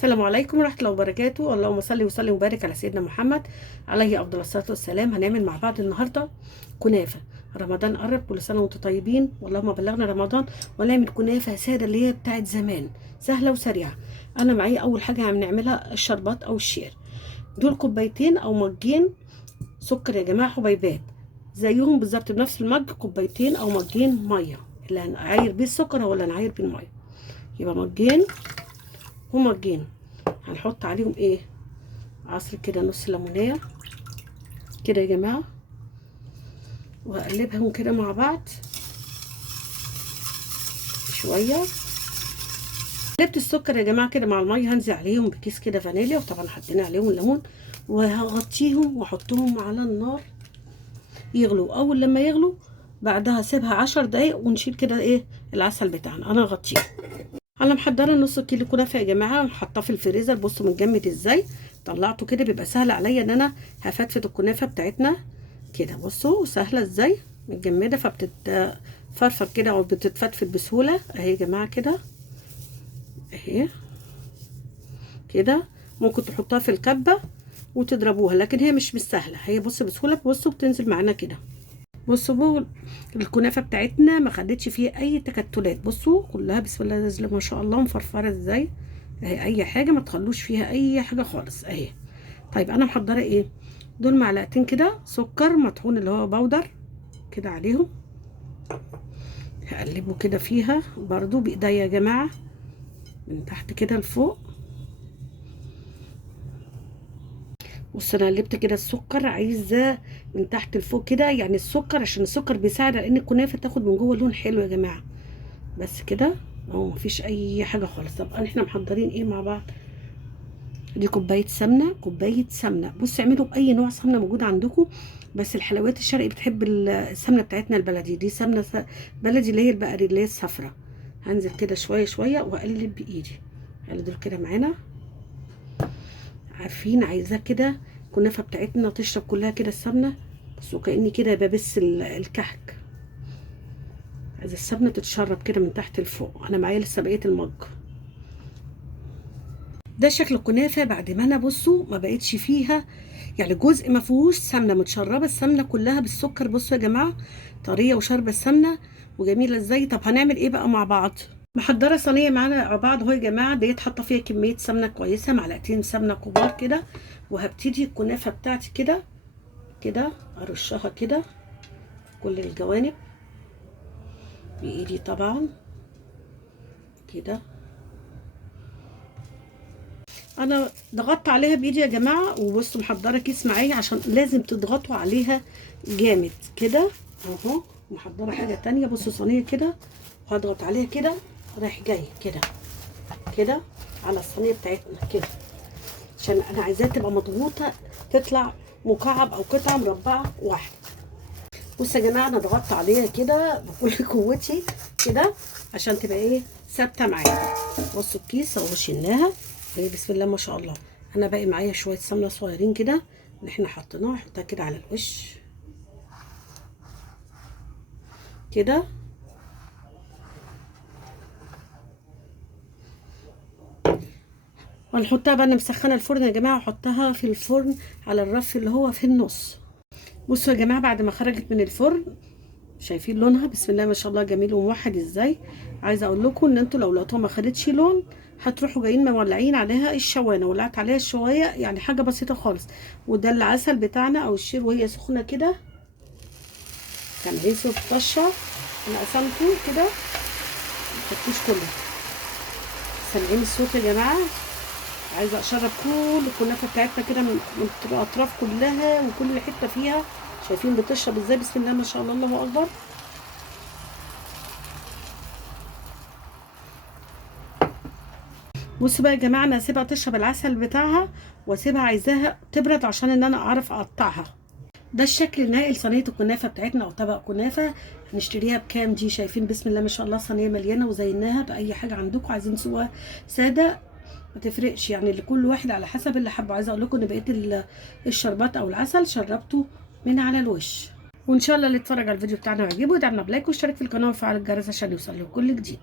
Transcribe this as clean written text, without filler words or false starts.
السلام عليكم ورحمة الله وبركاته. اللهم صل وسلم وبارك على سيدنا محمد عليه أفضل الصلاة والسلام. هنعمل مع بعض النهاردة كنافة. رمضان قرب، كل سنة وانتم طيبين واللهم بلغنا رمضان. ونعمل كنافة سادة اللي هي بتاعت زمان، سهلة وسريعة. أنا معايا أول حاجة هنعملها الشربات أو الشير. دول كوبايتين أو مجين سكر يا جماعة، حبيبات زيهم بالظبط بنفس المج، كوبايتين أو مجين مية. اللي هنعاير بيه السكر هو اللي هنعاير بيه المية. يبقى مجين ومجين. هنحط عليهم ايه؟ عصر كده نص ليمونيه كده يا جماعه، وهقلبهم كده مع بعض شويه. قلبت السكر يا جماعه كده مع الميه، هنزل عليهم بكيس كده فانيليا، وطبعا حطينا عليهم الليمون، وهغطيهم واحطهم على النار يغلوا. اول لما يغلوا بعدها سيبها 10 دقايق ونشيل كده ايه العسل بتاعنا. انا هغطيه. انا محضره نص كيلو كنافه يا جماعه، حاطاه في الفريزر. بصوا متجمد ازاي، طلعته كده بيبقى سهل عليا ان انا هفتفت الكنافه بتاعتنا كده. بصوا سهله ازاي، متجمده فبتتفرفر كده او بتتفتفت بسهوله اهي يا جماعه كده اهي كده. ممكن تحطها في الكبه وتضربوها، لكن هي مش سهله. هي بصوا بسهوله، بصوا بتنزل معانا كده. بصوا الكنافه بتاعتنا ما خدتش فيها اي تكتلات. بصوا كلها بسم الله نازله ما شاء الله، مفرفره ازاي اهي. اي حاجه ما تخلوش فيها اي حاجه خالص اهي. طيب انا محضره ايه؟ دول معلقتين كده سكر مطحون اللي هو بودر كده عليهم. هقلبه كده فيها برضو بايديا يا جماعه من تحت كده لفوق. بص انا قلبت كده السكر، عايزه من تحت لفوق كده، يعني السكر عشان السكر بيساعد على ان الكنافه تاخد من جوه لون حلو يا جماعه. بس كده اهو، مفيش اي حاجه خالص. طب احنا محضرين ايه مع بعض؟ دي كوبايه سمنه، كوبايه سمنه. بص اعملوا باي نوع سمنه موجود عندكم، بس الحلويات الشرقي بتحب السمنه بتاعتنا البلدي. دي سمنه بلدي اللي هي البقري اللي هي الصفرا. هنزل كده شويه شويه واقلب بايدي. خلي دول كده معانا. عارفين عايزاه كده الكنافه بتاعتنا تشرب كلها كده السمنه. بس وكاني كده ببس الكحك. عايزه السمنه تتشرب كده من تحت لفوق. انا معايا لسه بقيه المج. ده شكل الكنافه بعد ما انا بصوا ما بقتش فيها يعني جزء ما فيهوش سمنه، متشربه السمنه كلها بالسكر. بصوا يا جماعه طريه وشاربه السمنه وجميله ازاي. طب هنعمل ايه بقى مع بعض؟ محضره صينيه معانا مع بعض اهو يا جماعه، ديت حاطه فيها كميه سمنه كويسه، معلقتين سمنه كبار كده. وهبتدي الكنافه بتاعتي كده كده ارشها كده كل الجوانب بايدي طبعا كده. انا ضغطت عليها بايدي يا جماعه. وبصوا محضره كيس معايا عشان لازم تضغطوا عليها جامد كده اهو. محضره حاجه تانية، بصوا صينيه كده وهضغط عليها كده رايح جاي كده كده على الصينيه بتاعتنا كده، عشان انا عايزاها تبقى مضغوطه تطلع مكعب او قطعه مربعه واحده. بصوا يا جماعه انا ضغطت عليها كده بكل قوتي كده عشان تبقى ايه ثابته معايا. بصوا الكيس اهو شلناها اهي بسم الله ما شاء الله. انا باقي معايا شويه سمنه صغيرين كده اللي احنا حطيناها، احطها كده على الوش كده. وهنحطها بقى، انا مسخنه الفرن يا جماعه، واحطها في الفرن على الرف اللي هو في النص. بصوا يا جماعه بعد ما خرجت من الفرن شايفين لونها بسم الله ما شاء الله جميل وموحد ازاي. عايزه اقول لكم ان انتوا لو لقيتوها ما خدتش لون هتروحوا جايين مولعين عليها الشوانه. ولعت عليها شويه يعني حاجه بسيطه خالص. وده العسل بتاعنا او الشير وهي سخنه كده كان هيسو طشه. انا قسمته كده ما خدتوش كله. سامعين الصوت يا جماعه؟ عايزه اشرب كل الكنافه بتاعتنا كده من الاطراف كلها وكل حته فيها. شايفين بتشرب ازاي بسم الله ما شاء الله، الله اكبر. بصوا بقى يا جماعه انا هسيبها تشرب العسل بتاعها واسيبها عايزاها تبرد عشان ان انا اعرف اقطعها. ده الشكل النهائي لصينيه الكنافه بتاعتنا او طبق كنافه. هنشتريها بكام دي؟ شايفين بسم الله ما شاء الله صينيه مليانه، وزيناها باي حاجه عندكم. عايزين تسووها ساده ما تفرقش يعني، لكل واحد على حسب اللي حبه. عايزه اقول لكم ان بقيه الشربات او العسل شربته من على الوش. وان شاء الله اللي اتفرج على الفيديو بتاعنا ويعجبه يدعمنا بلايك واشترك في القناه وفعل الجرس عشان يوصل له كل جديد.